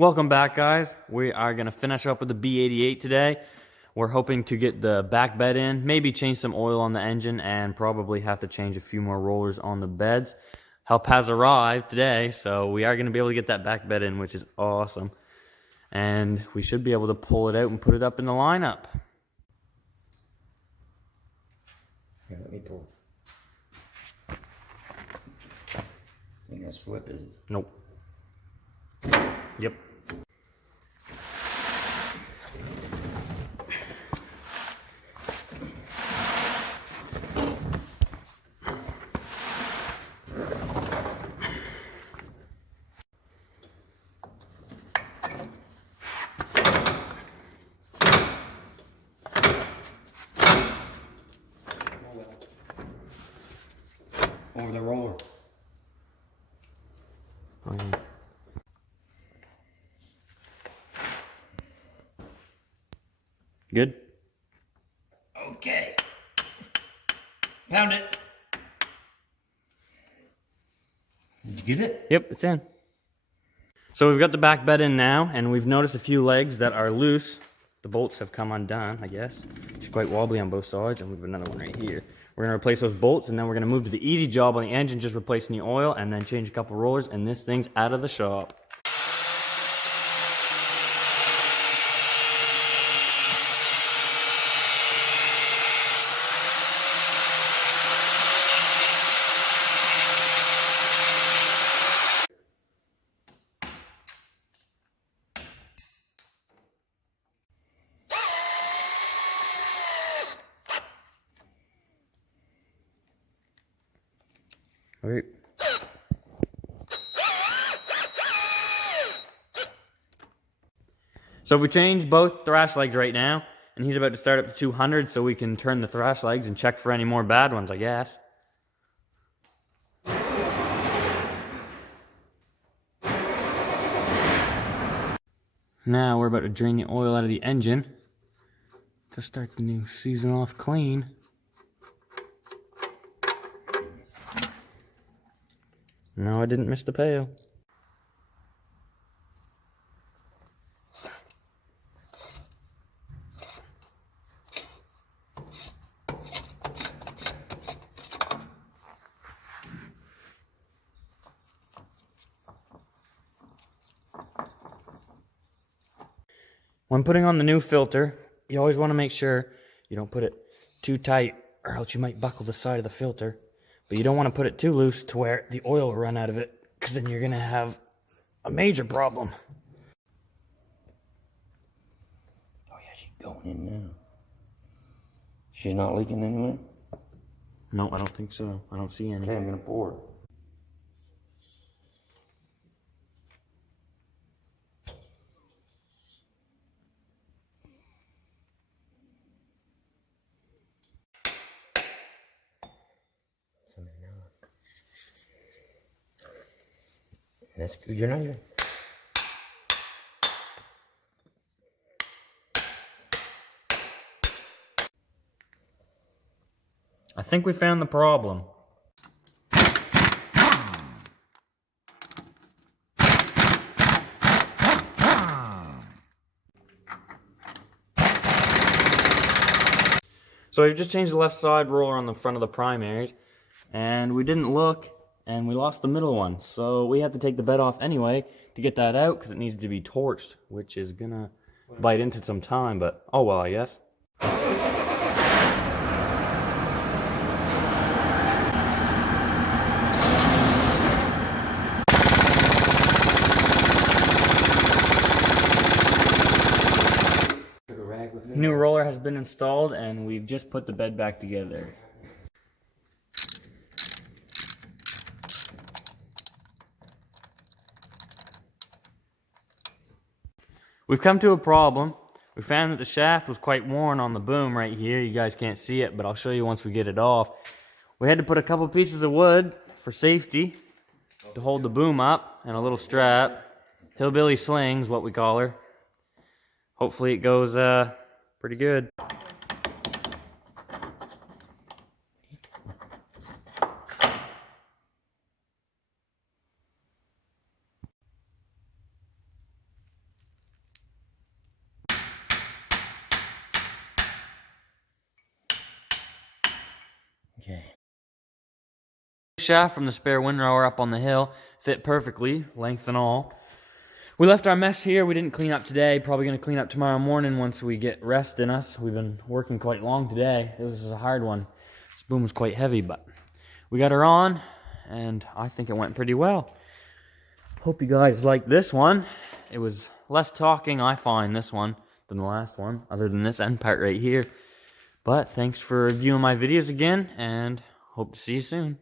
Welcome back, guys. We are going to finish up with the B-88 today. We're hoping to get the back bed in, maybe change some oil on the engine, and probably have to change a few more rollers on the beds. Help has arrived today, so we are going to be able to get that back bed in, which is awesome. And we should be able to pull it out and put it up in the lineup. Here, let me pull. Ain't gonna slip, is it? Nope. Yep. Over the roller. Oh, yeah. Good? Okay. Found it. Did you get it? Yep, it's in. So we've got the back bed in now, and we've noticed a few legs that are loose. The bolts have come undone, I guess. It's quite wobbly on both sides, and we've got another one right here. We're going to replace those bolts, and then we're going to move to the easy job on the engine, just replacing the oil, and then change a couple rollers, and this thing's out of the shop. All right. So we changed both thrash legs right now, and he's about to start up to 200 so we can turn the thrash legs and check for any more bad ones, I guess. Now we're about to drain the oil out of the engine to start the new season off clean. No, I didn't miss the pail. When putting on the new filter, you always want to make sure you don't put it too tight, or else you might buckle the side of the filter. But you don't want to put it too loose to where the oil will run out of it, because then you're going to have a major problem. Oh yeah, she's going in now. She's not leaking anyway? No, I don't think so. I don't see any. Okay, I'm gonna pour it. That's good. You're not even. I think we found the problem. So we've just changed the left side roller on the front of the primaries, and we didn't look, and we lost the middle one. So we had to take the bed off anyway to get that out, because it needs to be torched, which is gonna bite into some time, but oh well, I guess. New roller has been installed, and we've just put the bed back together. We've come to a problem. We found that the shaft was quite worn on the boom right here. You guys can't see it, but I'll show you once we get it off. We had to put a couple pieces of wood for safety to hold the boom up, and a little strap. Hillbilly slings, what we call her. Hopefully it goes pretty good. Shaft from the spare windrower up on the hill. Fit perfectly, length and all. We left our mess here. We didn't clean up today. Probably going to clean up tomorrow morning once we get rest in us. We've been working quite long today. This is a hard one. This boom was quite heavy, but we got her on, and I think it went pretty well. Hope you guys like this one. It was less talking, I find, this one than the last one, other than this end part right here. But thanks for viewing my videos again, and hope to see you soon.